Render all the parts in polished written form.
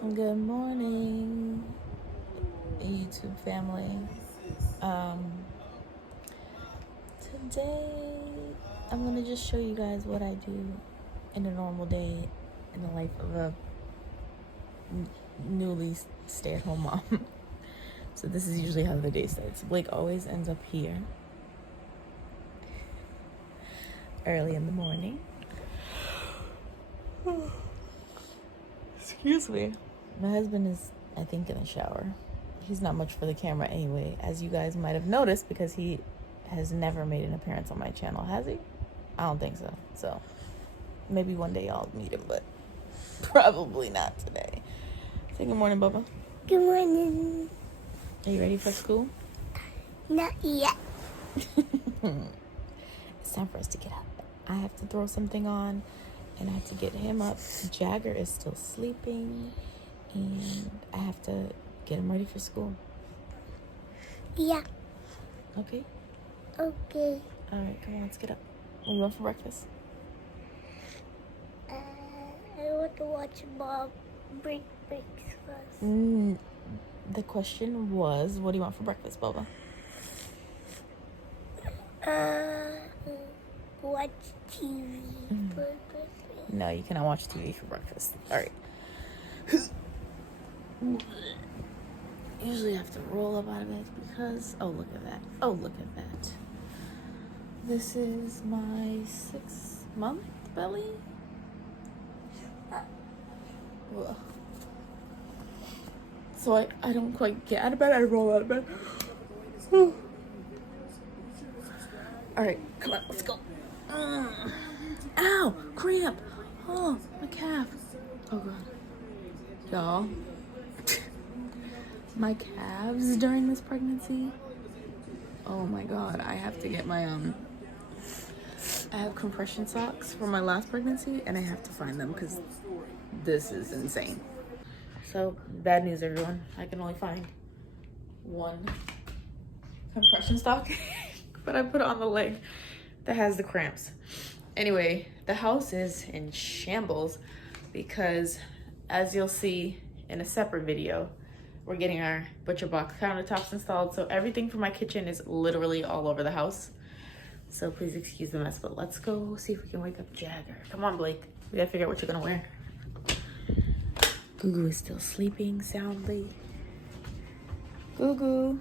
Good morning, YouTube family. Today I'm gonna just show you guys what I do in a normal day in the life of a newly stay-at-home mom. So this is usually how the day starts. Blake always ends up here early in the morning. Excuse me. My husband is, I think, in the shower. He's not much for the camera anyway, as you guys might have noticed, because he has never made an appearance on my channel, has he? I don't think so. So maybe one day I'll meet him, but probably not today. Say good morning, Bubba. Good morning. Are you ready for school? Not yet. It's time for us to get up. I have to throw something on, and I have to get him up. Jagger is still sleeping, and I have to get him ready for school. Yeah. Okay? Okay. All right, come on, let's get up. What do you want for breakfast? I want to watch Mom breaks first. The question was, what do you want for breakfast, Bubba? Watch TV for breakfast. No, you cannot watch TV for breakfast. All right. Usually I have to roll up out of bed because, oh, look at that. Oh, look at that. This is my 6-month belly. Ugh. So I don't quite get out of bed. I roll out of bed. All right, come on, let's go. Ow, cramp. Oh, my calf. Oh, God. Y'all, my calves during this pregnancy. Oh, my God. I have to get my, I have compression socks from my last pregnancy, and I have to find them because this is insane. So, bad news, everyone. I can only find one compression sock, but I put it on the leg that has the cramps. Anyway, the house is in shambles because, as you'll see in a separate video, we're getting our ButcherBox countertops installed. So everything for my kitchen is literally all over the house. So please excuse the mess, but let's go see if we can wake up Jagger. Come on, Blake. We gotta figure out what you're gonna wear. Gugu is still sleeping soundly. Gugu.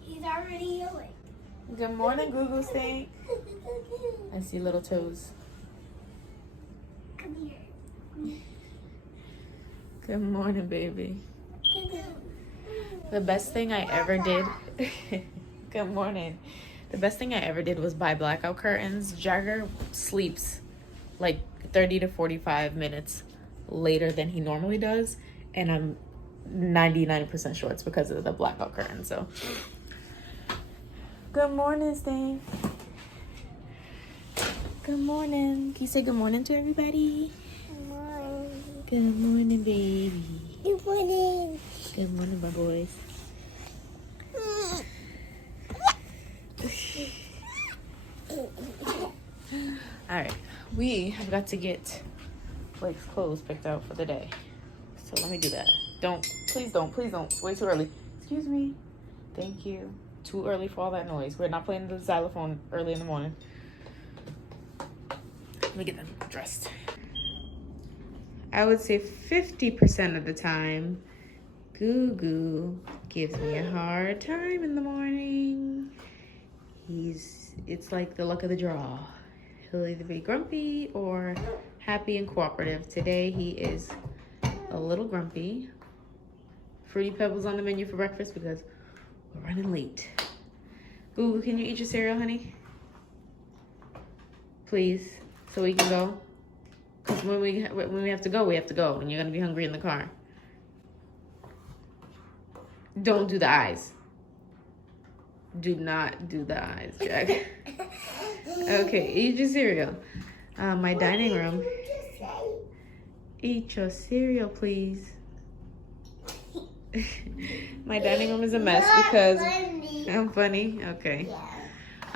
He's already awake. Good morning, Gugu Stink. I see little toes. Come here. Good morning, baby. The best thing I ever did. Good morning. The best thing I ever did was buy blackout curtains. Jagger sleeps like 30 to 45 minutes later than he normally does, and I'm 99% sure it's because of the blackout curtain. So good morning, Sting. Good morning. Can you say good morning to everybody? Good morning. Good morning, baby. Good morning. Good morning, my boys. All right, we have got to get Blake's clothes picked out for the day. So let me do that. Please don't. It's way too early. Excuse me. Thank you. Too early for all that noise. We're not playing the xylophone early in the morning. Let me get them dressed. I would say 50% of the time, Gugu gives me a hard time in the morning. It's like the luck of the draw. He'll either be grumpy or happy and cooperative. Today he is a little grumpy. Fruity Pebbles on the menu for breakfast because we're running late. Gugu, can you eat your cereal, honey? Please, so we can go. Because when we have to go, we have to go. And you're going to be hungry in the car. Don't do the eyes. Do not do the eyes, Jack. Okay, eat your cereal. My dining room. Eat your cereal, please. My dining room is a mess because I'm funny. Okay. Yeah.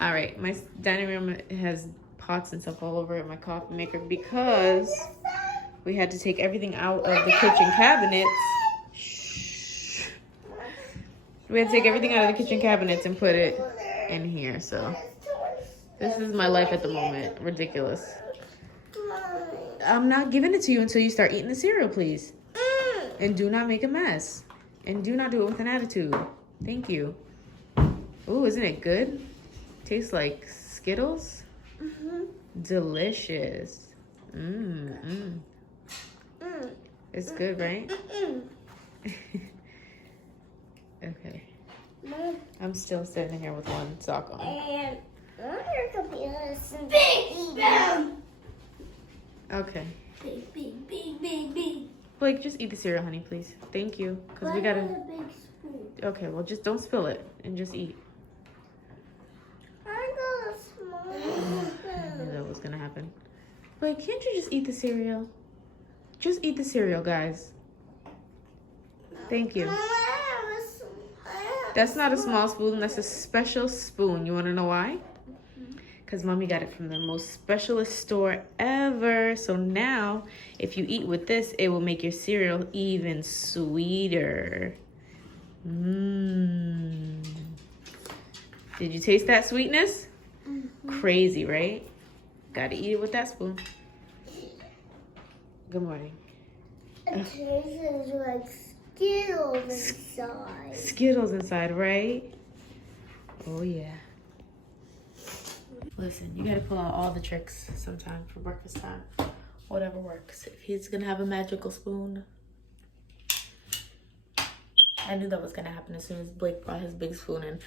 All right. My dining room has pots and stuff all over it. My coffee maker because we had to take everything out of the kitchen cabinets. Shh. We had to take everything out of the kitchen cabinets and put it in here. So this is my life at the moment. Ridiculous. I'm not giving it to you until you start eating the cereal, please. And do not make a mess. And do not do it with an attitude. Thank you. Ooh, isn't it good? Tastes like Skittles. Delicious. It's good, right? Okay. I'm still sitting here with one sock on. And Okay. big. Blake, just eat the cereal, honey, please. Thank you. Because we gotta... big spoon. Okay, well, just don't spill it and just eat. I got a small I knew spoon. that was gonna happen. Blake, can't you just eat the cereal? Just eat the cereal, guys. Thank you. That's not a small spoon. That's a special spoon. You want to know why? Because mommy got it from the most specialist store ever. So now, if you eat with this, it will make your cereal even sweeter. Did you taste that sweetness? Crazy, right? Gotta eat it with that spoon. Good morning. It tastes like Skittles inside. Skittles inside, right? Oh, yeah. Listen, you gotta pull out all the tricks sometime for breakfast time. Whatever works. If he's gonna have a magical spoon. I knew that was gonna happen as soon as Blake brought his big spoon in.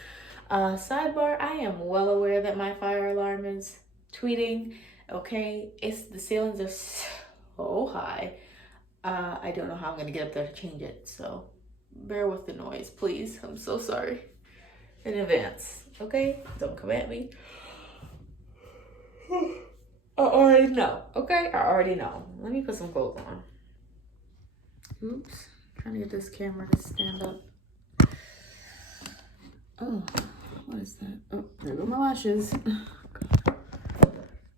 Sidebar, I am well aware that my fire alarm is tweeting. Okay, the ceilings are so high. I don't know how I'm gonna get up there to change it, so bear with the noise, please. I'm so sorry in advance. Okay, don't come at me. I already know. Okay, I already know. Let me put some clothes on. Oops, trying to get this camera to stand up. Oh, what is that? Oh, there go my lashes.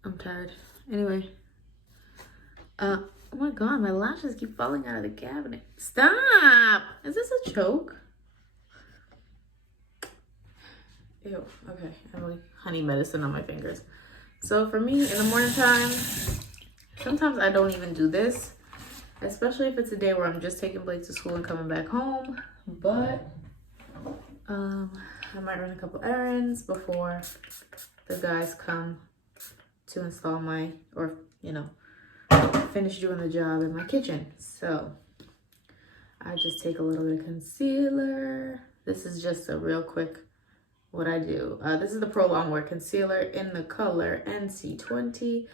I'm tired. Anyway. Oh my god, my lashes keep falling out of the cabinet. Stop! Is this a joke? Ew, okay. I have like honey medicine on my fingers. So for me, in the morning time, sometimes I don't even do this. Especially if it's a day where I'm just taking Blake to school and coming back home. But I might run a couple errands before the guys come to install finish doing the job in my kitchen. So I just take a little bit of concealer. This is just a real quick what I do. This is the Pro Longwear Concealer in the color NC20.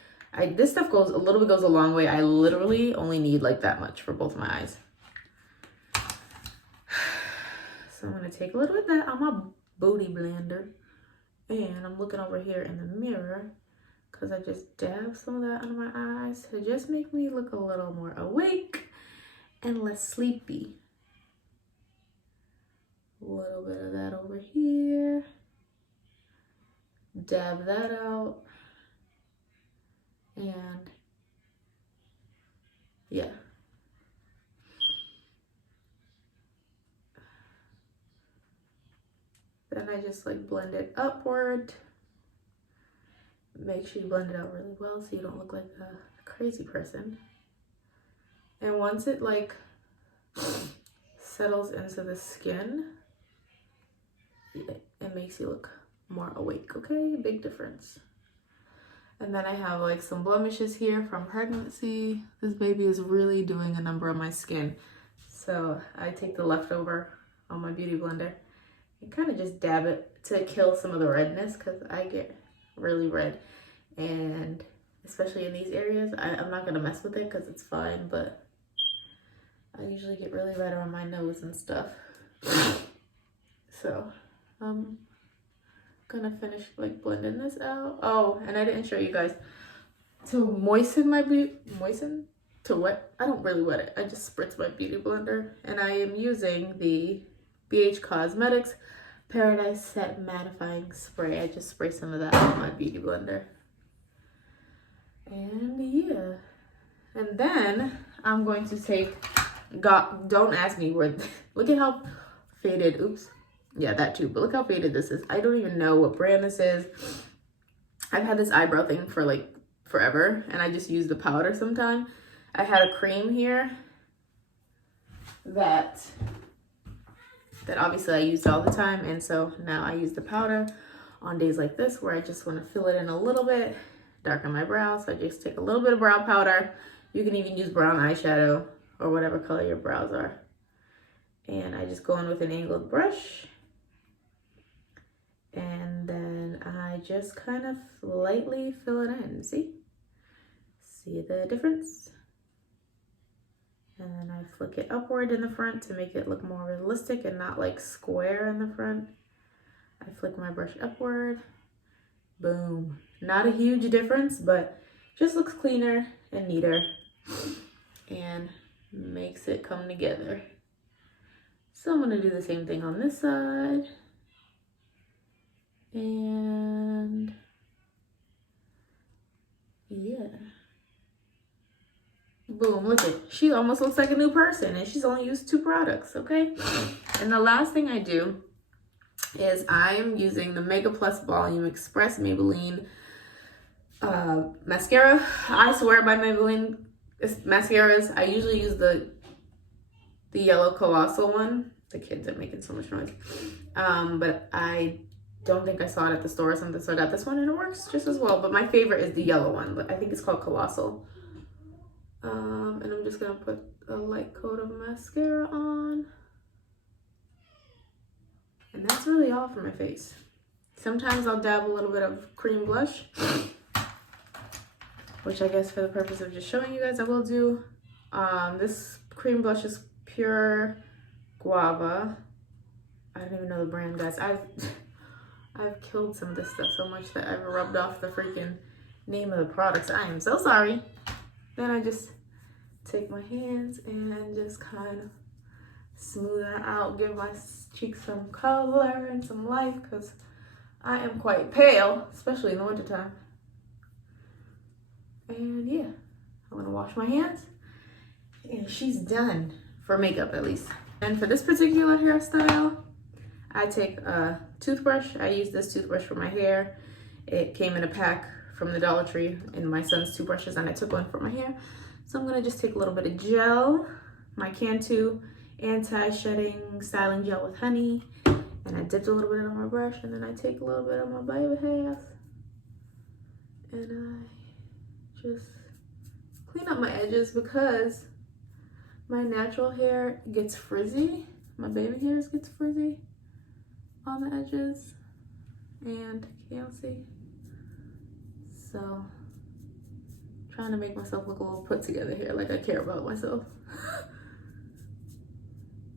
This stuff goes a long way. I literally only need like that much for both my eyes. So I'm gonna take a little bit of that on my booty blender. And I'm looking over here in the mirror because I just dab some of that under my eyes to just make me look a little more awake and less sleepy. A little bit of that over here. Dab that out. And yeah. Then I just like blend it upward. Make sure you blend it out really well so you don't look like a crazy person. And once it like settles into the skin, it makes you look more awake, okay? Big difference. And then I have like some blemishes here from pregnancy. This baby is really doing a number on my skin. So I take the leftover on my beauty blender and kind of just dab it to kill some of the redness because I get really red. And especially in these areas, I'm not going to mess with it because it's fine, but I usually get really red around my nose and stuff. So I'm gonna finish like blending this out. Oh, and I didn't show you guys. To moisten my to wet, I don't really wet it. I just spritz my beauty blender. And I am using the BH Cosmetics Paradise Set Mattifying Spray. I just spray some of that on my beauty blender. And yeah. And then I'm going to take, don't ask me where, look at how faded, oops. Yeah, that too, but look how faded this is. I don't even know what brand this is. I've had this eyebrow thing for like forever, and I just use the powder sometime. I had a cream here that obviously I used all the time, and so now I use the powder on days like this where I just want to fill it in a little bit, darken my brows. So I just take a little bit of brow powder. You can even use brown eyeshadow or whatever color your brows are. And I just go in with an angled brush. And then I just kind of lightly fill it in. See the difference? And then I flick it upward in the front to make it look more realistic and not like square in the front. I flick my brush upward. Boom. Not a huge difference, but just looks cleaner and neater and makes it come together. So I'm gonna do the same thing on this side. And yeah. Boom, look at, she almost looks like a new person, and she's only used 2 products, okay? And the last thing I do is I'm using the Mega Plus Volume Express Maybelline mascara. I swear by Maybelline mascaras. I usually use the yellow Colossal one. The kids are making so much noise. But I don't think I saw it at the store or something, so I got this one and it works just as well. But my favorite is the yellow one, but I think it's called Colossal. And I'm just gonna put a light coat of mascara on. And that's really all for my face. Sometimes I'll dab a little bit of cream blush, which I guess for the purpose of just showing you guys, I will do. This cream blush is Pure Guava. I don't even know the brand, guys. I've killed some of this stuff so much that I've rubbed off the freaking name of the products. I am so sorry. Then I just take my hands and just kind of smooth that out, give my cheeks some color and some life, because I am quite pale, especially in the wintertime. And yeah, I'm gonna wash my hands, and she's done for makeup at least. And for this particular hairstyle, I take a toothbrush. I use this toothbrush for my hair. It came in a pack from the Dollar Tree in my son's toothbrushes, and I took one for my hair. So I'm gonna just take a little bit of gel, my Cantu anti-shedding styling gel with honey, and I dipped a little bit on my brush, and then I take a little bit of my baby hairs, and I just clean up my edges because my natural hair gets frizzy. My baby hairs gets frizzy on the edges, and can't see. So trying to make myself look a little put together here, like I care about myself.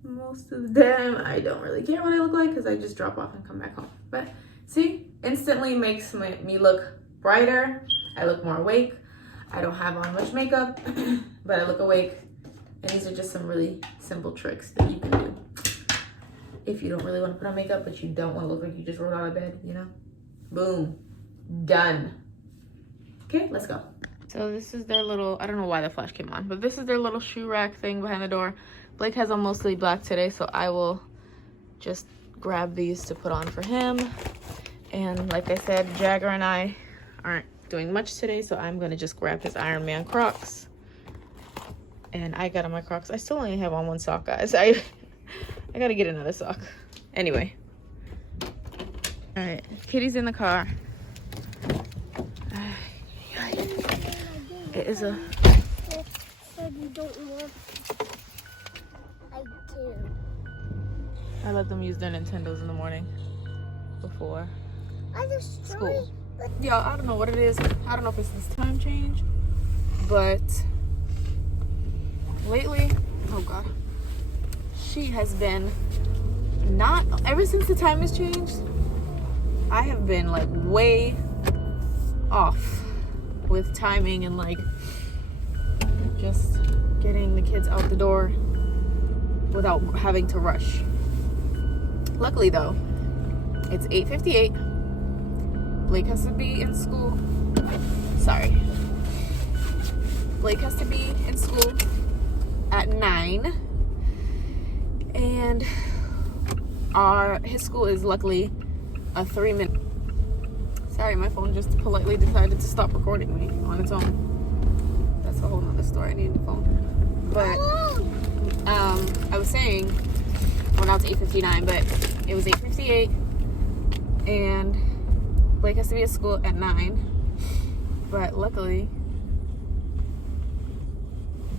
Most of the time I don't really care what I look like because I just drop off and come back home. But see, instantly makes me look brighter. I look more awake. I don't have on much makeup, but I look awake. And these are just some really simple tricks that you can do if you don't really want to put on makeup, but you don't want to look like you just rolled out of bed, you know? Boom. Done. Okay, let's go. So this is their little, I don't know why the flash came on, but this is their little shoe rack thing behind the door. Blake has on mostly black today, so I will just grab these to put on for him. And like I said, Jagger and I aren't doing much today, so I'm gonna just grab his Iron Man Crocs. And I got on my Crocs. I still only have on one sock, guys. I gotta get another sock. Anyway. All right, Kitty's in the car. It is a... Said you don't want. I do. I let them use their Nintendos in the morning before school. Yeah, I don't know what it is. I don't know if it's this time change, but lately, oh God, she has been not, ever since the time has changed, I have been like way off with timing and like just getting the kids out the door without having to rush. Luckily though, it's 8:58. Blake has to be in school. Sorry. Blake has to be in school at 9, and his school is luckily a 3-minute. Sorry, my phone just politely decided to stop recording me on its own. That's a whole nother story. I need a new phone. But I was saying, well, now it's 8:59, but it was 8:58, and Blake has to be at school at 9. But luckily,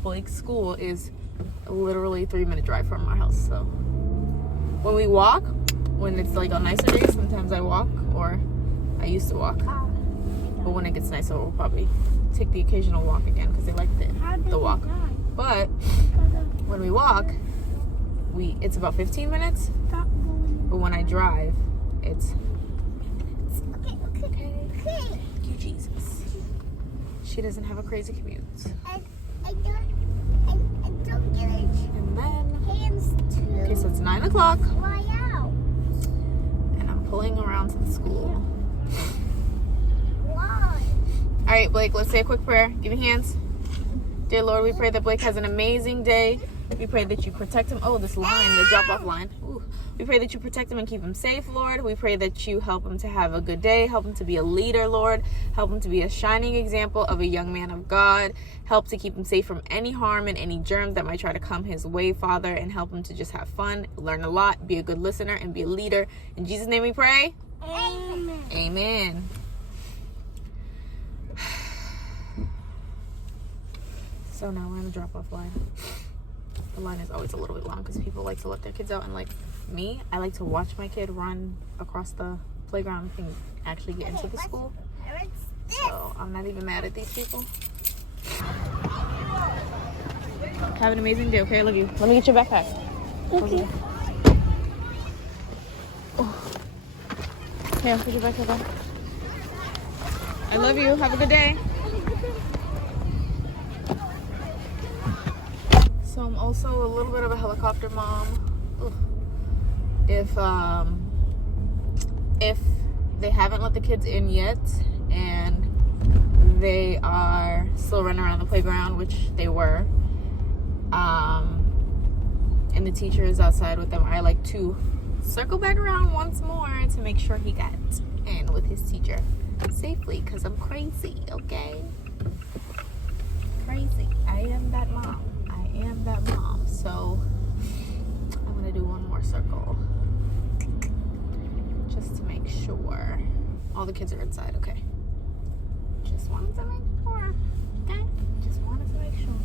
Blake's school is literally a 3-minute drive from our house. So when we walk, when it's like on nicer days, sometimes I walk, or I used to walk. But when it gets nicer, we'll probably take the occasional walk again because they like the walk. But when we walk, it's about 15 minutes. But when I drive, it's okay. Thank you, Jesus. She doesn't have a crazy commute. I don't get it. And then, Hands too. okay, so it's 9 o'clock, Fly out. and I'm pulling around to the school. Why? All right, Blake, let's say a quick prayer. Give me hands. Dear Lord, we pray that Blake has an amazing day. We pray that you protect him. Oh, this line, the drop-off line. Ooh. We pray that you protect him and keep him safe, Lord. We pray that you help him to have a good day. Help him to be a leader, Lord. Help him to be a shining example of a young man of God. Help to keep him safe from any harm and any germs that might try to come his way, Father. And help him to just have fun, learn a lot, be a good listener, and be a leader. In Jesus' name we pray. Amen. Amen. So now we're on the drop-off line. The line is always a little bit long because people like to let their kids out, and like me, I like to watch my kid run across the playground and actually get into the school. So I'm not even mad at these people. Have an amazing day, okay? I love you. Let me get your backpack. Okay. Here, put your backpack on. I love you. Have a good day. So I'm also a little bit of a helicopter mom. Ugh. If they haven't let the kids in yet and they are still running around the playground, which they were, and the teacher is outside with them, I like to circle back around once more to make sure he got in with his teacher safely, because I'm crazy, okay? Crazy. I am that mom. So I'm gonna do one more circle just to make sure all the kids are inside. Okay, just wanted to make sure. Okay, just wanted to make sure.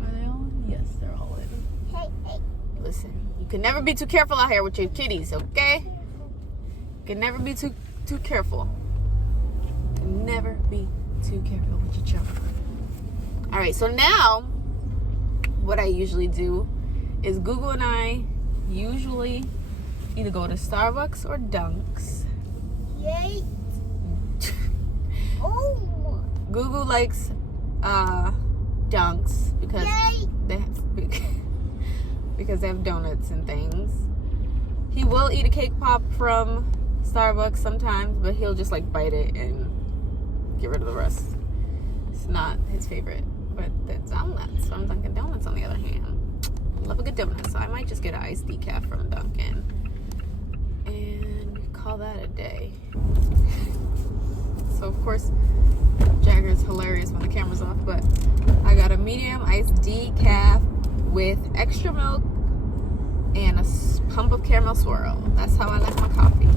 Are they all in? Yes, they're all in. Hey. Listen, you can never be too careful out here with your kitties, okay? You can never be too careful. You can never be too careful with your children. All right, so now what I usually do is Google and I usually either go to Starbucks or Dunks. Yay. Oh. Google likes Dunks because Yay. because they have donuts and things. He will eat a cake pop from Starbucks sometimes, but he'll just like bite it and get rid of the rest. It's not his favorite. But the donuts from Dunkin' Donuts, on the other hand, love a good donut. So I might just get an iced decaf from Dunkin' and call that a day. So of course, Jagger's hilarious when the camera's off, but I got a medium iced decaf with extra milk and a pump of caramel swirl. That's how I like my coffee.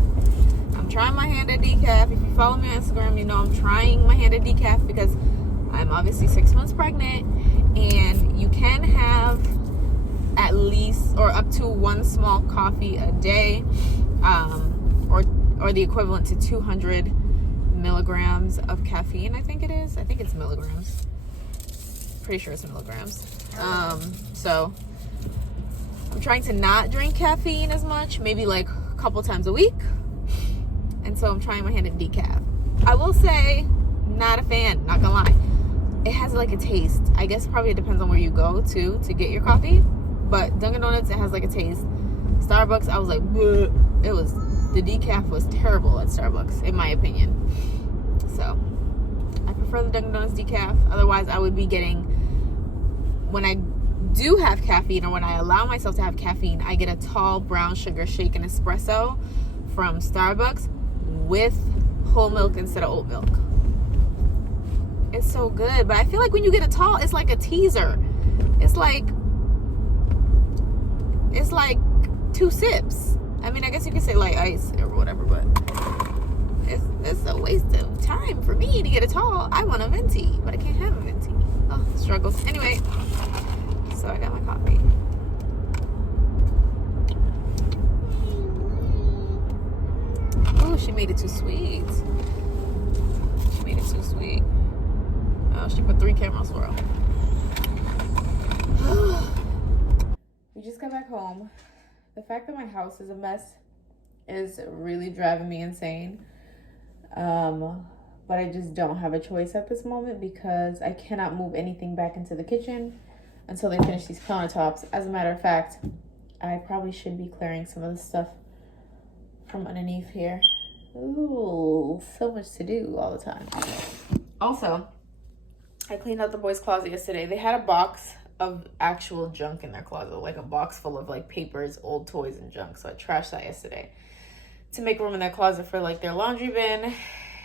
I'm trying my hand at decaf. If you follow me on Instagram, you know I'm trying my hand at decaf because I'm obviously 6 months pregnant, and you can have at least or up to one small coffee a day, or the equivalent to 200 milligrams of caffeine. I think it is. I think it's milligrams. Pretty sure it's milligrams. So I'm trying to not drink caffeine as much, maybe like a couple times a week, and so I'm trying my hand at decaf. I will say, not a fan, not gonna lie. It has like a taste. I guess probably it depends on where you go to get your coffee. But Dunkin' Donuts, it has like a taste. Starbucks, I was like, bleh. The decaf was terrible at Starbucks, in my opinion. So I prefer the Dunkin' Donuts decaf. Otherwise, I would be getting when I do have caffeine, or when I allow myself to have caffeine, I get a tall brown sugar shaken espresso from Starbucks with whole milk instead of oat milk. It's so good. But I feel like when you get a tall, it's like a teaser. It's like 2 sips. I mean, I guess you could say light ice or whatever, but it's a waste of time for me to get a tall. I want a venti, but I can't have a venti. Oh, struggles. Anyway, so I got my coffee. Oh, she made it too sweet. She made it too sweet. Oh, she put 3 cameras for her. We just got back home. The fact that my house is a mess is really driving me insane. But I just don't have a choice at this moment because I cannot move anything back into the kitchen until they finish these countertops. As a matter of fact, I probably should be clearing some of the stuff from underneath here. Ooh, so much to do all the time. Also, I cleaned out the boys' closet yesterday. They had a box of actual junk in their closet, like a box full of like papers, old toys, and junk. So I trashed that yesterday to make room in their closet for like their laundry bin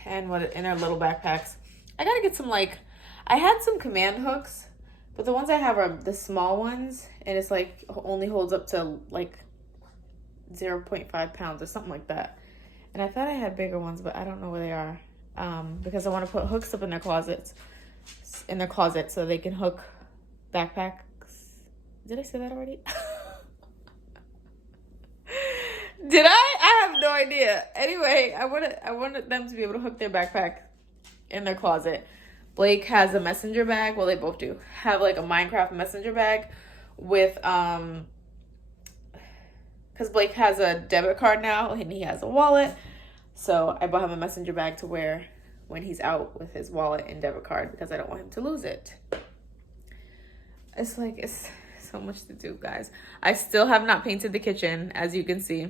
and what in their little backpacks. I gotta get some, like, I had some command hooks, but the ones I have are the small ones, and it's like only holds up to like 0.5 pounds or something like that. And I thought I had bigger ones, but I don't know where they are, because I want to put hooks up in their closet so they can hook backpacks. Did I say that already? Did I? I have no idea. Anyway, I wanted them to be able to hook their backpack in their closet. Blake has a messenger bag. Well, they both do have like a Minecraft messenger bag with because Blake has a debit card now and he has a wallet. So I bought him a messenger bag to wear when he's out with his wallet and debit card because I don't want him to lose it. It's so much to do, guys. I still have not painted the kitchen, as you can see.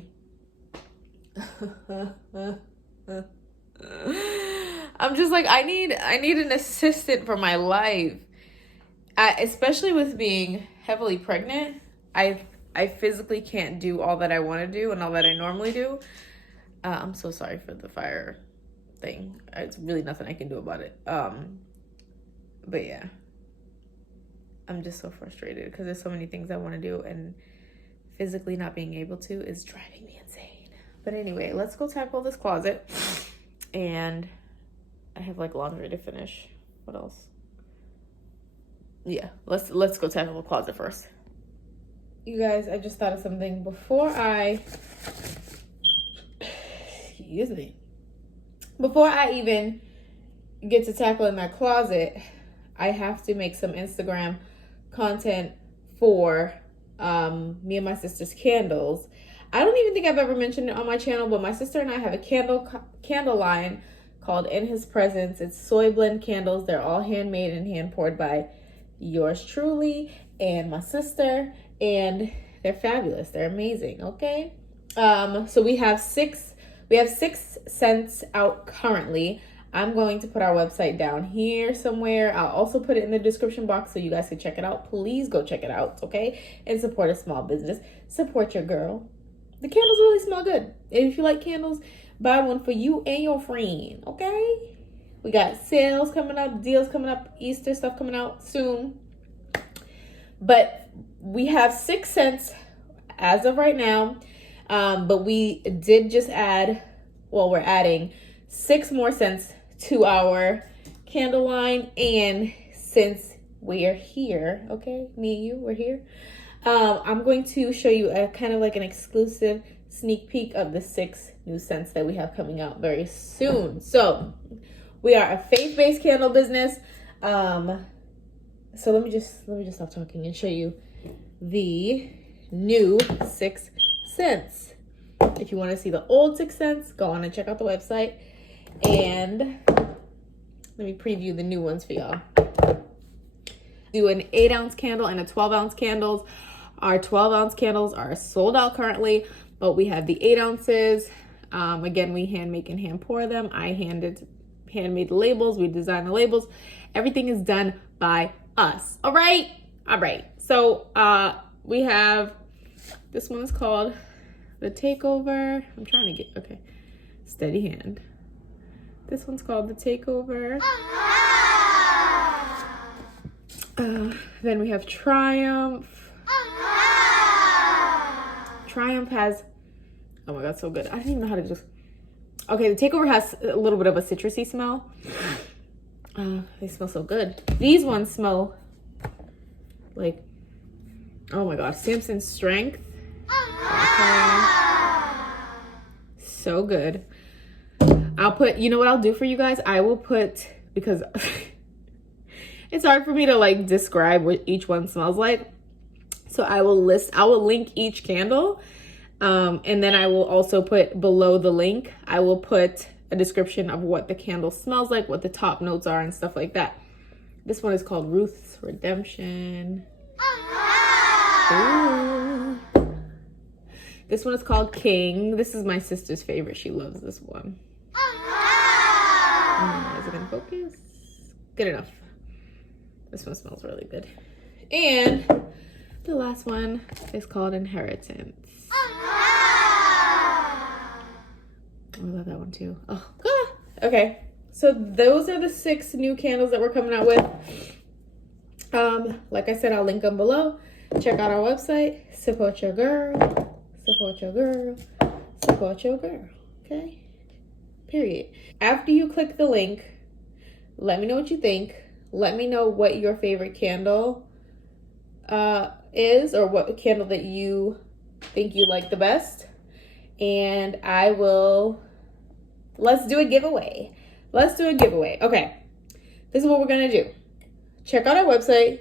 I'm just like, I need an assistant for my life. Especially with being heavily pregnant, I physically can't do all that I want to do and all that I normally do. I'm so sorry for the fire thing. It's really nothing I can do about it. But yeah, I'm just so frustrated because there's so many things I want to do, and physically not being able to is driving me insane. But anyway, let's go tackle this closet. And I have like laundry to finish. What else? Yeah, let's go tackle the closet first. You guys, I just thought of something before I even get to tackling my closet. I have to make some Instagram content for me and my sister's candles. I don't even think I've ever mentioned it on my channel, but my sister and I have a candle line called In His Presence. It's soy blend candles. They're all handmade and hand poured by yours truly and my sister, and they're fabulous. They're amazing. Okay. So we have six scents out currently. I'm going to put our website down here somewhere. I'll also put it in the description box so you guys can check it out. Please go check it out, okay? And support a small business. Support your girl. The candles really smell good. And if you like candles, buy one for you and your friend, okay? We got sales coming up, deals coming up, Easter stuff coming out soon. But we have 6 scents as of right now. But we did just we're adding 6 more scents to our candle line. And since we're here, okay, me and you, we're here. I'm going to show you a kind of like an exclusive sneak peek of the 6 new scents that we have coming out very soon. So we are a faith-based candle business. So let me just stop talking and show you the new 6 scents. If you want to see the old 6 scents, go on and check out the website. And let me preview the new ones for y'all. Do an 8-ounce candle and a 12-ounce candles. Our 12-ounce candles are sold out currently, but we have the 8 ounces. Again, we hand make and hand pour them. I handmade the labels. We design the labels. Everything is done by us. All right. All right. So we have, this one is called The Takeover. I'm trying to get, okay. Steady hand. This one's called The Takeover. Then we have Triumph. Triumph has, oh my God, so good. I don't even know how to just, okay, The Takeover has a little bit of a citrusy smell. They smell so good. These ones smell like, oh my God, Samson's Strength. Okay. So good. I'll put, you know what I'll do for you guys? I will put, because it's hard for me to like describe what each one smells like. So I will link each candle. And then I will also put below the link, I will put a description of what the candle smells like, what the top notes are and stuff like that. This one is called Ruth's Redemption. Ooh. This one is called King. This is my sister's favorite. She loves this one. Is it gonna focus? Good enough. This one smells really good. And the last one is called Inheritance. I love that one too. Oh, okay. So those are the 6 new candles that we're coming out with. Like I said, I'll link them below. Check out our website. Support your girl. Support your girl. Support your girl. Okay? Period. After you click the link, let me know what you think. Let me know what your favorite candle is, or what candle that you think you like the best. And I will, let's do a giveaway. Let's do a giveaway. Okay. This is what we're going to do. Check out our website.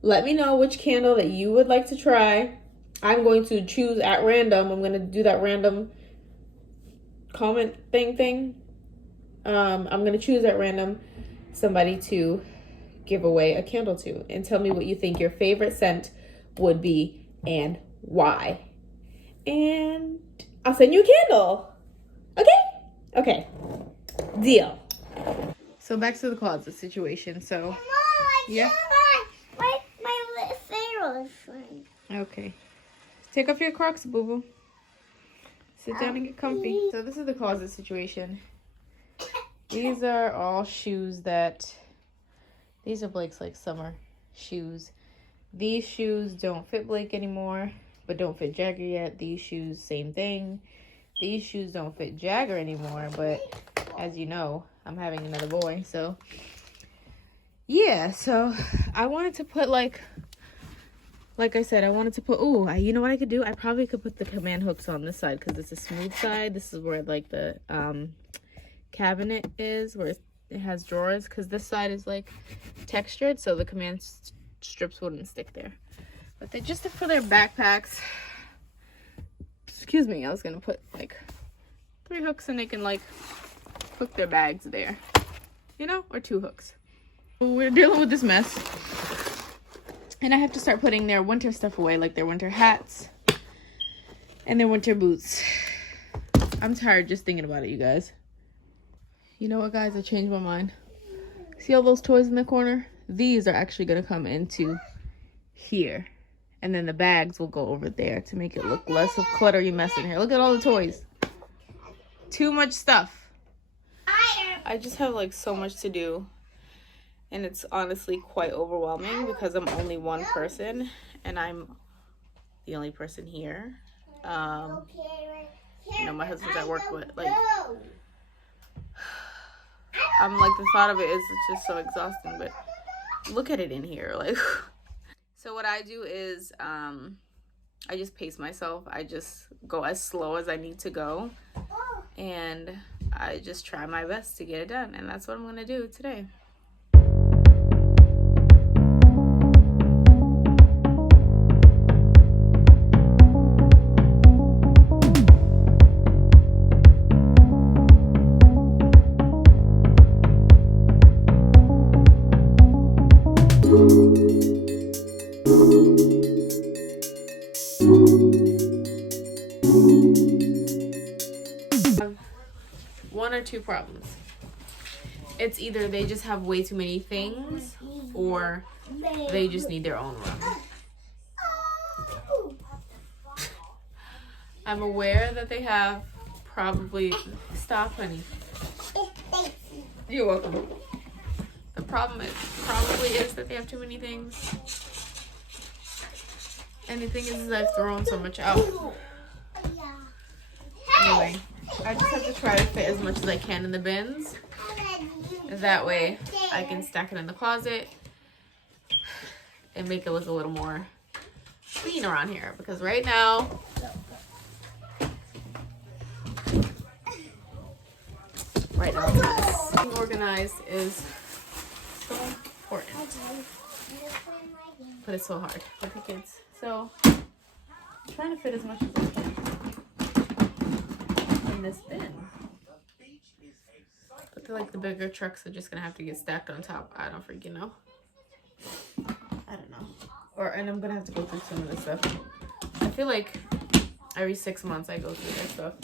Let me know which candle that you would like to try. I'm going to choose at random. I'm going to do that random comment thing. I'm going to choose at random somebody to give away a candle to, and tell me what you think your favorite scent would be and why. And I'll send you a candle. Okay? Okay. Deal. So back to the closet situation. So, Mom, yeah. my Pharaoh's friend. Okay. Take off your Crocs, boo-boo. Sit down and get comfy. So this is the closet situation. These are all shoes that, these are Blake's like summer shoes. These shoes don't fit Blake anymore, but don't fit Jagger yet. These shoes, same thing. These shoes don't fit Jagger anymore, but as you know, I'm having another boy. So yeah, so I wanted to put like I said, I wanted to put, you know what I could do? I probably could put the command hooks on this side because it's a smooth side. This is where like the cabinet is, where it has drawers, because this side is like textured, so the command strips wouldn't stick there. But they just for their backpacks. Excuse me, I was gonna put like 3 hooks and they can like hook their bags there, you know, or 2 hooks. We're dealing with this mess, and I have to start putting their winter stuff away, like their winter hats and their winter boots. I'm tired just thinking about it, you guys. You know what, guys? I changed my mind. See all those toys in the corner? These are actually going to come into here. And then the bags will go over there to make it look less of cluttery mess in here. Look at all the toys. Too much stuff. I just have like so much to do. And it's honestly quite overwhelming because I'm only one person. And I'm the only person here. You know, my husband's at work with, like, I'm like, the thought of it is just so exhausting, but look at it in here, like. So what I do is I just pace myself. I just go as slow as I need to go, and I just try my best to get it done, and that's what I'm gonna do today. One or two problems. It's either they just have way too many things, or They just need their own room. I'm aware that they have probably... Stop, honey. You're welcome. The problem probably is that they have too many things. And the thing is I've thrown so much out. Anyway, I just have to try to fit as much as I can in the bins. That way I can stack it in the closet and make it look a little more clean around here. Because right now, being organized is so important. But it's so hard with the kids. So, I'm trying to fit as much as I can in this bin. But the bigger trucks are just gonna have to get stacked on top. I don't freaking know. I don't know. And I'm gonna have to go through some of this stuff. I feel like every 6 months I go through their stuff.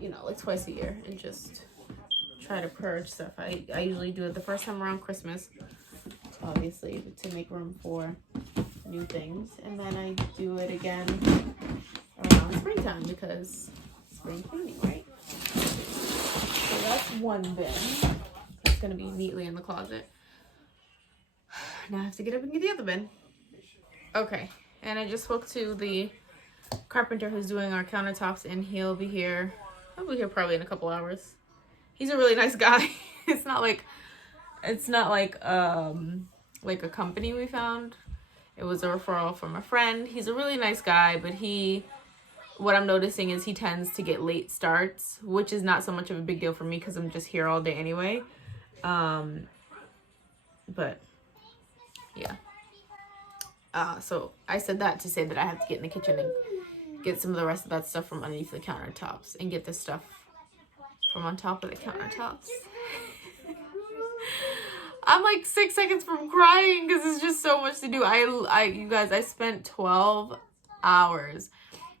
You know, like twice a year, and just try to purge stuff. I usually do it the first time around Christmas, obviously, to make room for new things. And then I do it again around springtime because spring cleaning, right? So that's one bin. It's going to be neatly in the closet. Now I have to get up and get the other bin. Okay, and I just spoke to the carpenter who's doing our countertops, and he'll be here. I'll be here probably in a couple hours. He's a really nice guy. It's not like a company we found. It was a referral from a friend. He's a really nice guy, but what I'm noticing is he tends to get late starts, which is not so much of a big deal for me because I'm just here all day anyway. But yeah. So I said that to say that I have to get in the kitchen and get some of the rest of that stuff from underneath the countertops and get this stuff from on top of the countertops. I'm like 6 seconds from crying because it's just so much to do. You guys, I spent 12 hours.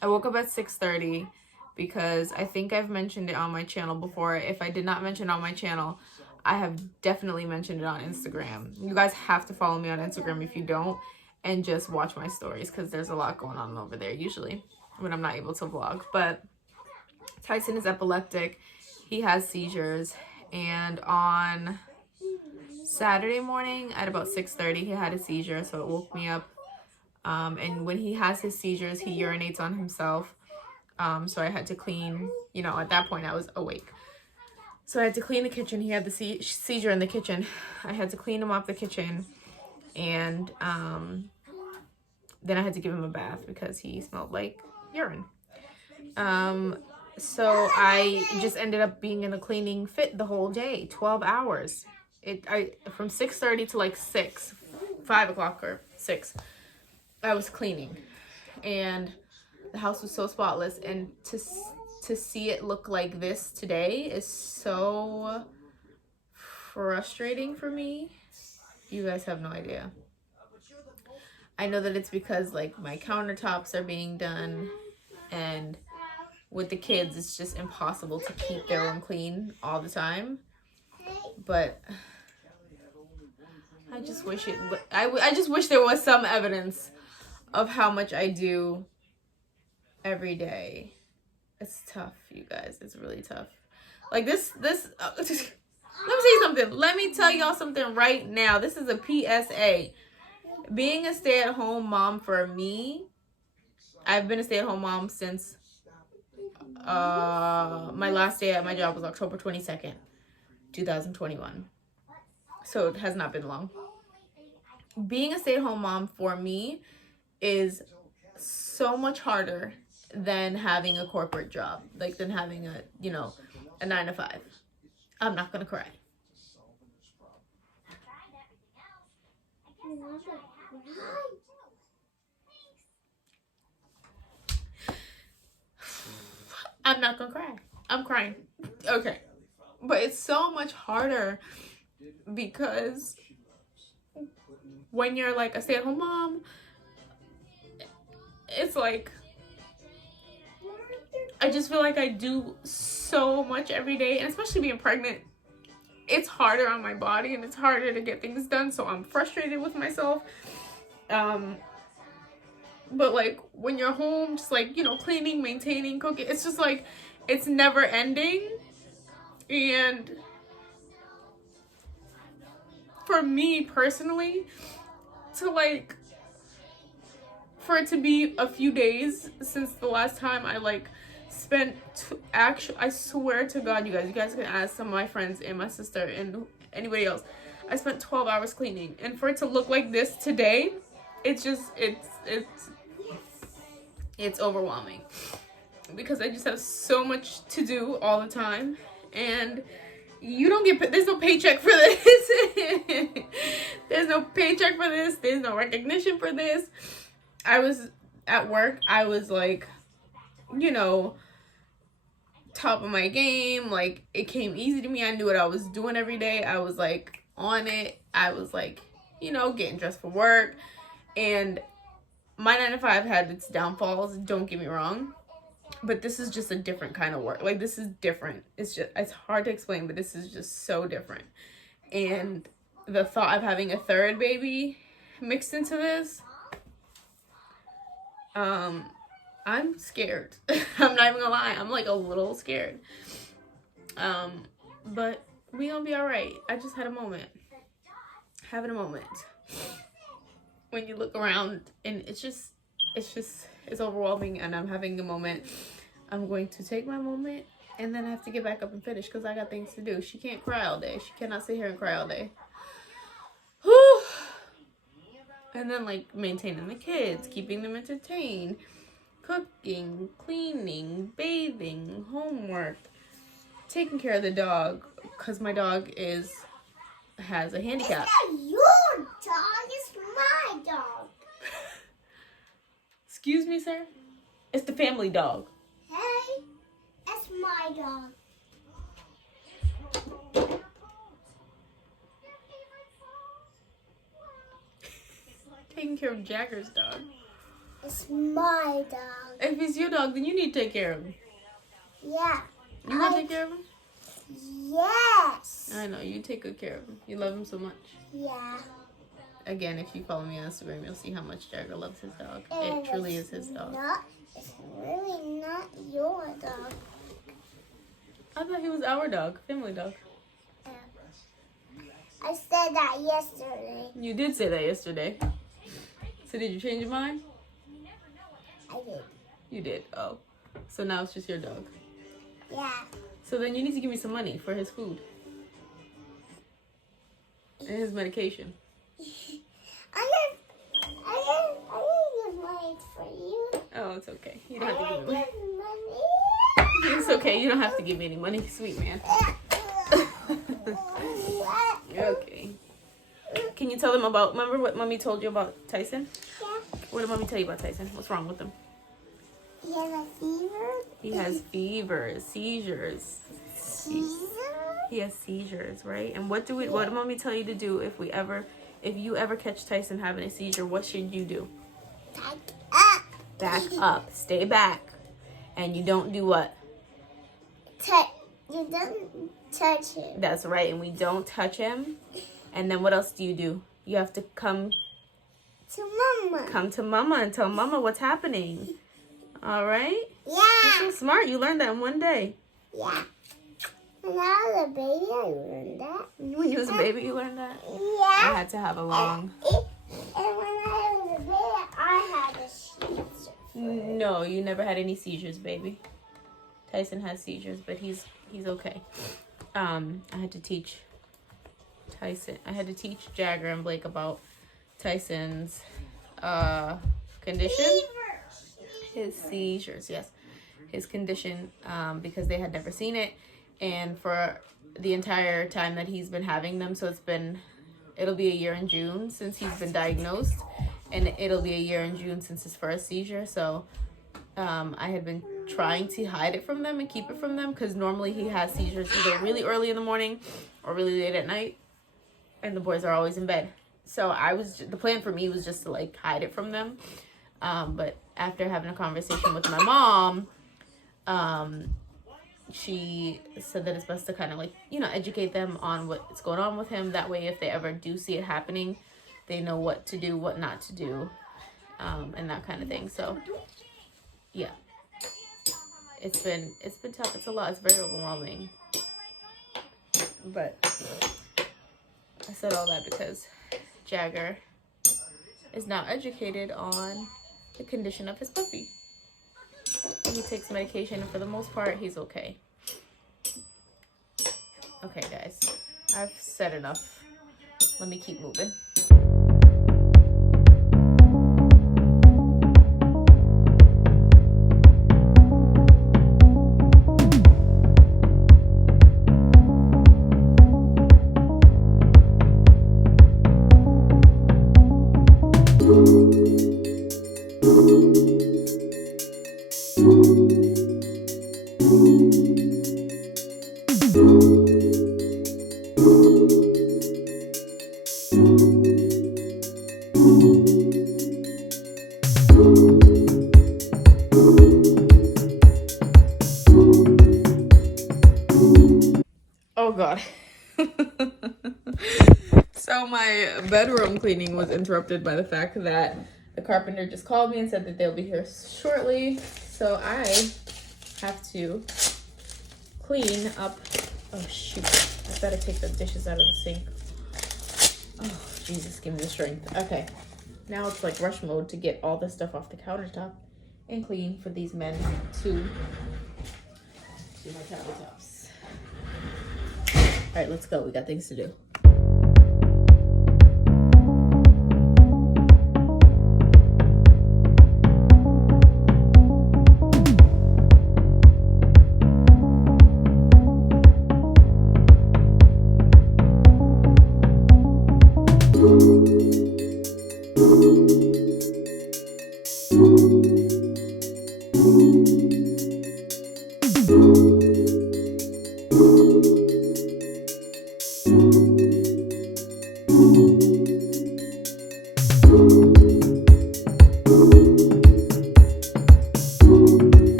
I woke up at 6:30 because I think I've mentioned it on my channel before. If I did not mention it on my channel, I have definitely mentioned it on Instagram. You guys have to follow me on Instagram if you don't, and just watch my stories because there's a lot going on over there usually when I'm not able to vlog. But Tyson is epileptic. He has seizures, and on Saturday morning at about 6:30 he had a seizure, so it woke me up. And when he has his seizures, he urinates on himself. So I had to clean, at that point I was awake. So I had to clean the kitchen. He had the seizure in the kitchen. I had to clean him off the kitchen, and then I had to give him a bath because he smelled like urine. So I just ended up being in a cleaning fit the whole day, 12 hours. From 6:30 to like 5 o'clock or 6, I was cleaning, and the house was so spotless. And to see it look like this today is so frustrating for me. You guys have no idea. I know that it's because like my countertops are being done, and with the kids it's just impossible to keep their room clean all the time. But I just wish I just wish there was some evidence of how much I do every day. It's tough, you guys. It's really tough. Like this let me tell you something. Let me tell y'all something right now. This is a PSA. Being a stay-at-home mom for me, I've been a stay-at-home mom since my last day at my job was October 22nd, 2021. So it has not been long. Being a stay-at-home mom for me is so much harder than having a corporate job, like than having a 9 to 5. I'm not gonna cry. I'm not gonna cry. I'm crying. Okay. But it's so much harder because when you're like a stay-at-home mom, it's like I just feel like I do so much every day, and especially being pregnant, it's harder on my body and it's harder to get things done, so I'm frustrated with myself. But like when you're home, just like, you know, cleaning, maintaining, cooking, it's just like it's never ending. And for me personally, to like, for it to be a few days since the last time I like spent actually, I swear to God, you guys can ask some of my friends and my sister and anybody else, I spent 12 hours cleaning, and for it to look like this today, it's just it's overwhelming because I just have so much to do all the time, and you don't get, there's no paycheck for this. There's no paycheck for this. There's no recognition for this. I was at work, I was like, you know, top of my game. Like, it came easy to me. I knew what I was doing every day. I was like on it. I was like, you know, getting dressed for work. And my 9 to 5 had its downfalls, don't get me wrong, but this is just a different kind of work. Like, this is different. It's hard to explain, but this is just so different. And the thought of having a third baby mixed into this, I'm scared. I'm not even gonna lie. I'm like a little scared. But we gonna be all right. I just had a moment. Having a moment. When you look around and it's overwhelming, and I'm having a moment. I'm going to take my moment, and then I have to get back up and finish because I got things to do. She can't cry all day. She cannot sit here and cry all day. Whew. And then like maintaining the kids, keeping them entertained, cooking, cleaning, bathing, homework, taking care of the dog because my dog has a handicap. It's not your dog, it's my dog. Excuse me, sir? It's the family dog. Hey, that's my dog. Taking care of Jagger's dog. It's my dog. If it's your dog, then you need to take care of him. Yeah. You gonna take care of him? Yes. I know, you take good care of him. You love him so much. Yeah. Again, if you follow me on Instagram, you'll see how much Jagger loves his dog. And It truly is his dog. It's really not your dog. I thought he was our dog, family dog. I said that yesterday. You did say that yesterday. So did you change your mind? I did. You did. Oh. So now it's just your dog. Yeah. So then you need to give me some money for his food. And his medication. I didn't give money for you. Oh, it's okay. You don't have to I give me money. didn't give money. It's okay. You don't have to give me any money, sweet man. Okay. Can you tell them about, remember what Mommy told you about Tyson? Yeah. What did Mommy tell you about Tyson? What's wrong with him? He has a fever. He has fevers, seizures. He has seizures, right? And what did Mommy tell you to do if you ever catch Tyson having a seizure? What should you do? Back up. Back up. Stay back. And you don't do what? You don't touch him. That's right. And we don't touch him. And then what else do? You have to come To Mama. Come to Mama and tell Mama what's happening. All right? Yeah. You're so smart. You learned that in one day. Yeah. When I was a baby, I learned that. When you was a baby, you learned that? I Yeah. had to have a long... And when I was a baby, I had a seizure. No, you never had any seizures, baby. Tyson has seizures, but he's okay. I had to teach Jagger and Blake about Tyson's condition. His seizures, yes. His condition, because they had never seen it. And for the entire time that he's been having them, so it'll be a year in June since he's been diagnosed. And it'll be a year in June since his first seizure. So I had been trying to hide it from them and keep it from them, because normally he has seizures either really early in the morning or really late at night. And the boys are always in bed. So the plan for me was just to like hide it from them. But after having a conversation with my mom, she said that it's best to kind of like, you know, educate them on what's going on with him. That way, if they ever do see it happening, they know what to do, what not to do, and that kind of thing. So, yeah, it's been tough. It's a lot. It's very overwhelming. But I said all that because Jagger is now educated on the condition of his puppy. He takes medication, and for the most part, he's okay. Okay, guys, I've said enough. Let me keep moving. Oh God. So my bedroom cleaning was interrupted by the fact that the carpenter just called me and said that they'll be here shortly. So I have to clean up. Oh shoot, I better take the dishes out of the sink. Oh Jesus, give me the strength. Okay, now it's like rush mode to get all this stuff off the countertop and clean for these men to do my countertops. All right, let's go. We got things to do.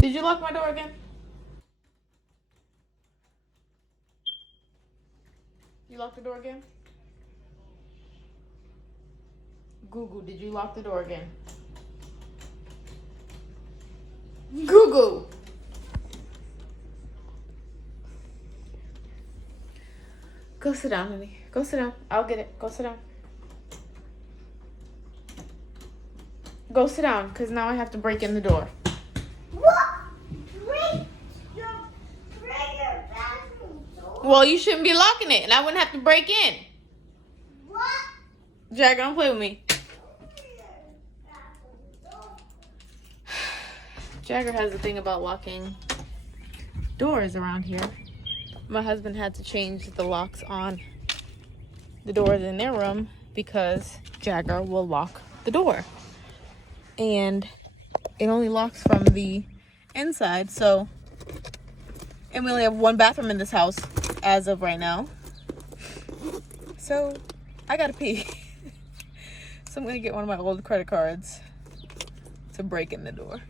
Did you lock my door again? You locked the door again? Gugu, did you lock the door again? Gugu! Go sit down, honey. Go sit down. I'll get it. Go sit down. Go sit down, because now I have to break in the door. What? Break your bathroom door? Well, you shouldn't be locking it, and I wouldn't have to break in. What? Jagger, don't play with me. Jagger has a thing about locking doors around here. My husband had to change the locks on the doors in their room because Jagger will lock the door. And it only locks from the inside, so, and we only have one bathroom in this house as of right now. So I gotta pee. So I'm gonna get one of my old credit cards to break in the door.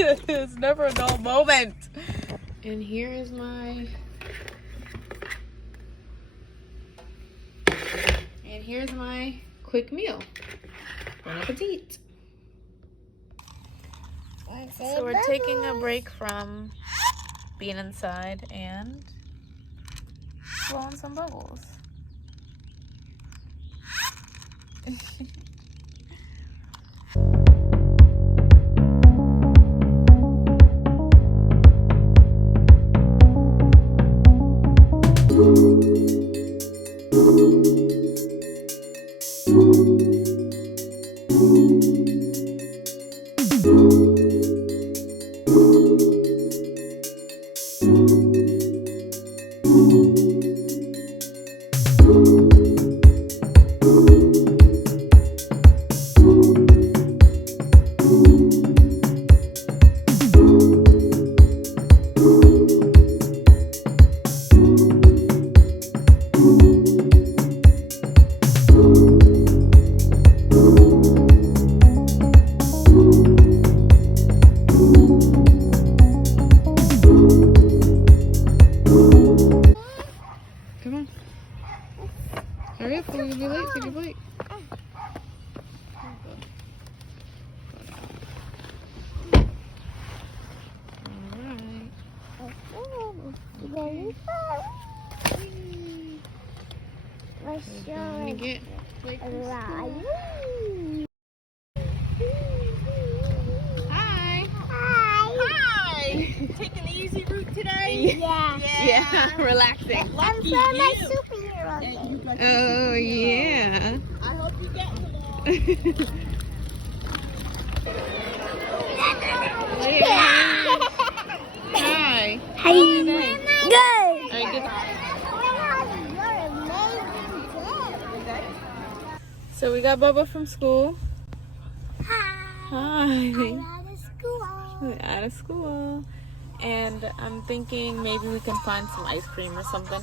It's never a dull moment. And here is my quick meal. Bon appetit. So we're taking a break from being inside and blowing some bubbles. Come on. Hurry up, we're gonna be late to your plate. Hi. Hi. Taking the easy route today? Yeah, relaxing. I'm my superhero game. Oh, yeah. I hope you get along. Hi. How you doing? Good. Are you good? So we got Bubba from school. Hi. Hi. I'm out of school. We're out of school. And I'm thinking maybe we can find some ice cream or something.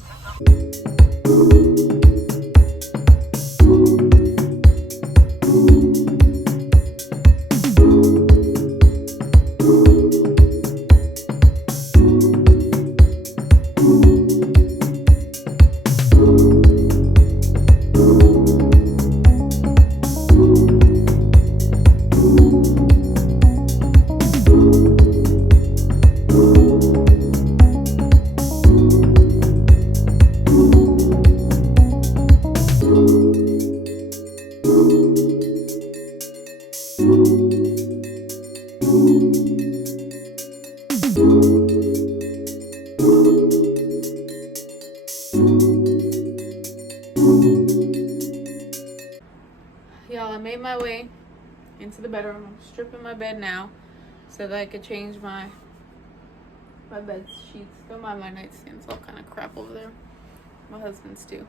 Y'all, I made my way into the bedroom. I'm stripping my bed now so that I could change my bed sheets. Don't mind my nightstand's all kind of crap over there. My husband's too.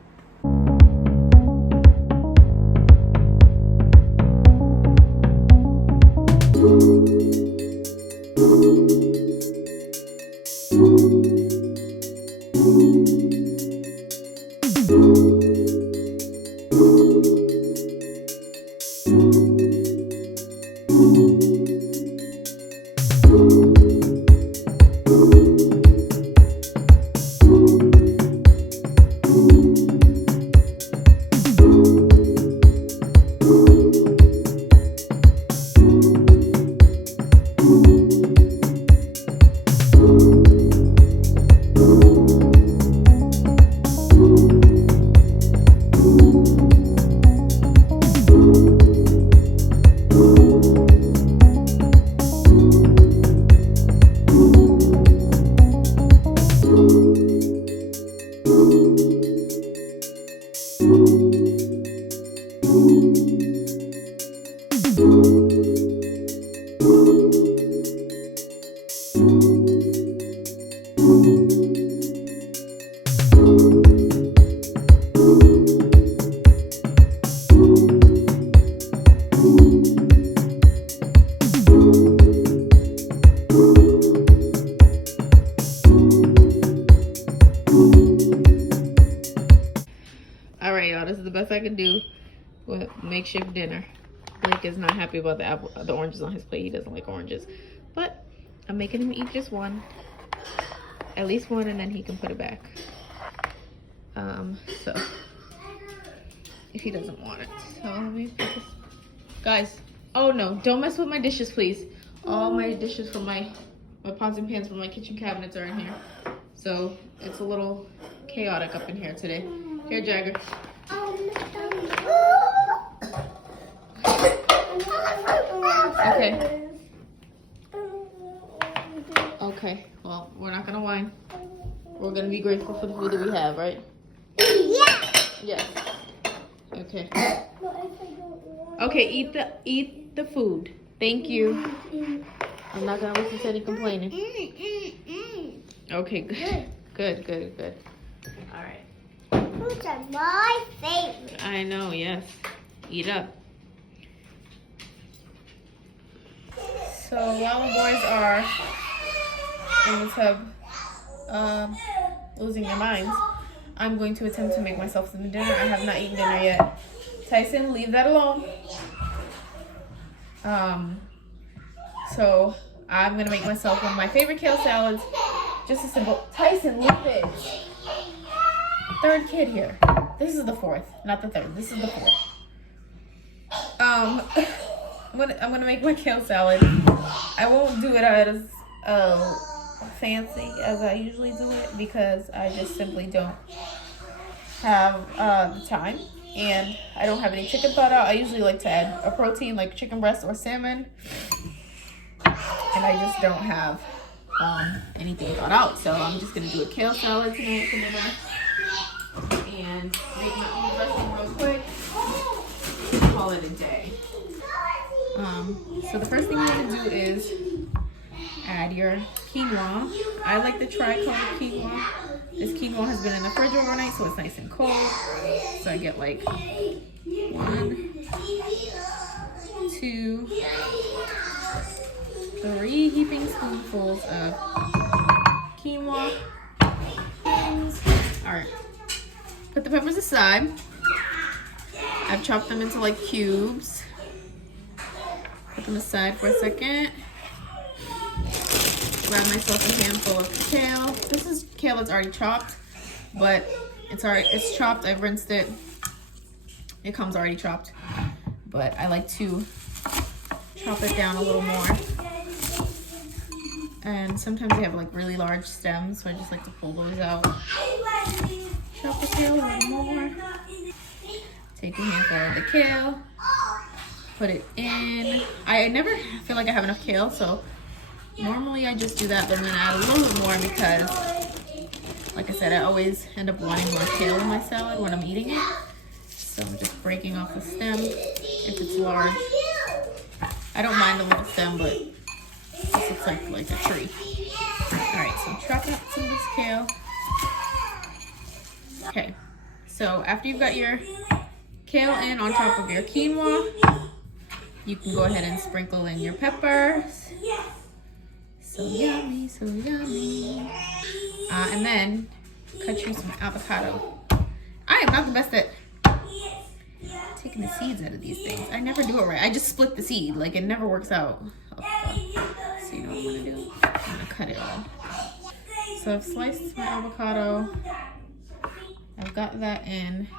Alright, y'all, this is the best I can do with makeshift dinner. Blake is not happy about the oranges on his plate. He doesn't like oranges. But I'm making him eat just one. At least one, and then he can put it back. So if he doesn't want it. So let me put this. Guys, oh no, don't mess with my dishes, please. All my dishes from my pots and pans from my kitchen cabinets are in here. So it's a little chaotic up in here today. Here, Jagger. Okay. Okay. Well, we're not gonna whine. We're gonna be grateful for the food that we have, right? Yeah. Yes. Okay. Okay. Eat the food. Thank you. I'm not gonna listen to any complaining. Okay. Good. Good. All right. Fruits are my favorite. I know. Yes. Eat up. So while the boys are in the tub, losing their minds, I'm going to attempt to make myself some dinner. I have not eaten dinner yet. Tyson, leave that alone. So I'm gonna make myself one of my favorite kale salads. Just a simple. Tyson, leave it. third kid here. This is the fourth, not the third. This is the fourth. I'm gonna make my kale salad. I won't do it as fancy as I usually do it because I just simply don't have the time, and I don't have any chicken thawed out. I usually like to add a protein like chicken breast or salmon, and I just don't have anything thought out. So I'm just gonna do a kale salad tonight for dinner and make my own dressing real quick. Call it a day. So the first thing you want to do is add your quinoa. I like the tricolor quinoa. This quinoa has been in the fridge overnight, so it's nice and cold. So I get like 1, 2, 3 heaping spoonfuls of quinoa. Alright. Put the peppers aside. I've chopped them into like cubes. Put them aside for a second. Grab myself a handful of kale. This is kale that's already chopped, but it's chopped. I've rinsed it. It comes already chopped, but I like to chop it down a little more. And sometimes they have like really large stems, so I just like to pull those out. Chop the kale a little more. Take a handful of the kale. Put it in. I never feel like I have enough kale, so normally I just do that, but I'm gonna add a little bit more because, like I said, I always end up wanting more kale in my salad when I'm eating it. So I'm just breaking off the stem if it's large. I don't mind the little stem, but this looks like a tree. Alright, so chop up some of this kale. Okay, so after you've got your kale in on top of your quinoa, you can go ahead and sprinkle in your peppers. So yummy, so yummy. And then cut you some avocado. I am not the best at taking the seeds out of these things. I never do it right. I just split the seed. Like, it never works out. So you know what I'm gonna do? I'm gonna cut it all. So I've sliced my avocado. I've got that in.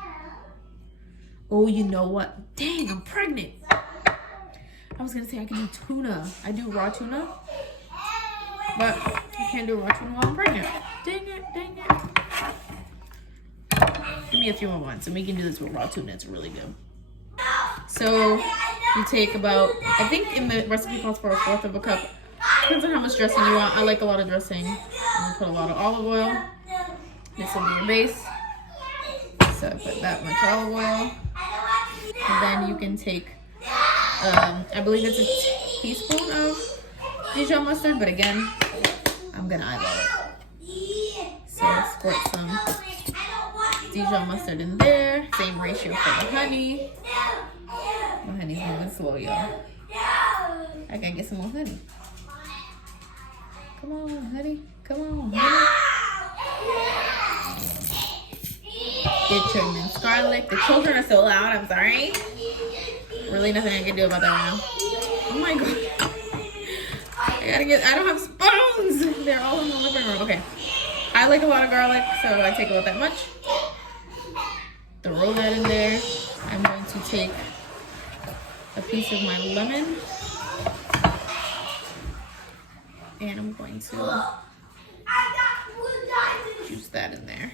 Oh, you know what? Dang, I'm pregnant. I was gonna say I can do tuna. I do raw tuna. But I can't do raw tuna while I'm pregnant. Dang it, dang it. Give me a few more ones and we can do this with raw tuna. It's really good. So you take about, I think in the recipe calls for 1/4 of a cup. Depends on how much dressing you want. I like a lot of dressing. I'm gonna put a lot of olive oil. This will be your base. So I put that much olive oil. And then you can take, I believe it's a teaspoon of Dijon mustard, but again, I'm gonna eyeball it. So let's squirt some Dijon mustard in there. Same ratio for the honey. My honey's moving slow, y'all. I gotta get some more honey. Come on, honey. Come on, honey. Get your minced garlic. The children are so loud, I'm sorry. Really nothing I can do about that right now. Oh my god. I don't have spoons. They're all in the living room. Okay. I like a lot of garlic, so I take about that much. Throw that in there. I'm going to take a piece of my lemon. And I'm going to juice that in there.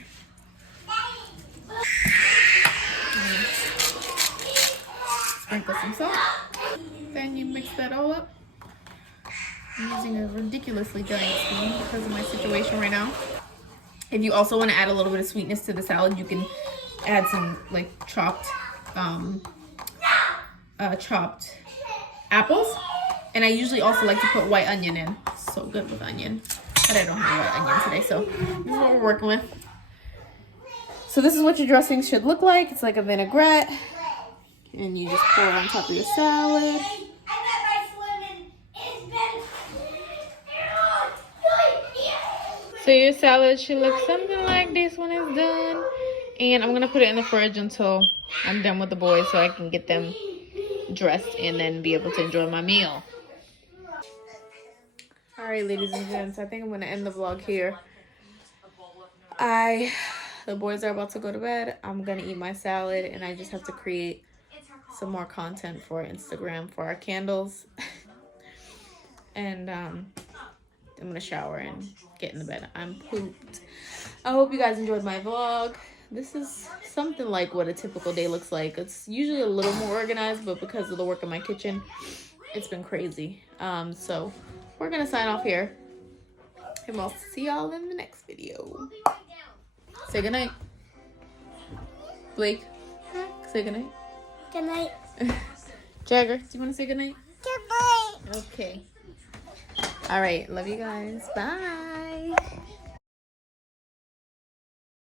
Sprinkle some salt. Then you mix that all up. I'm using a ridiculously giant spoon because of my situation right now. If you also want to add a little bit of sweetness to the salad, you can add some like chopped apples. And I usually also like to put white onion in. So good with onion. But I don't have white onion today, so this is what we're working with. So this is what your dressing should look like. It's like a vinaigrette. And you just pour it on top of your salad. So your salad should look something like this when it's done. And I'm going to put it in the fridge until I'm done with the boys so I can get them dressed and then be able to enjoy my meal. Alright, ladies and gents, I think I'm going to end the vlog here. I The boys are about to go to bed. I'm gonna eat my salad, and I just have to create some more content for Instagram for our candles. And I'm gonna shower and get in the bed. I'm pooped. I hope you guys enjoyed my vlog. This is something like what a typical day looks like. It's usually a little more organized, but because of the work in my kitchen, it's been crazy. So we're gonna sign off here, and we'll see y'all in the next video. Say goodnight. Blake, say goodnight. Good night. Jagger, do you want to say goodnight? Good night. Okay. All right. Love you guys. Bye.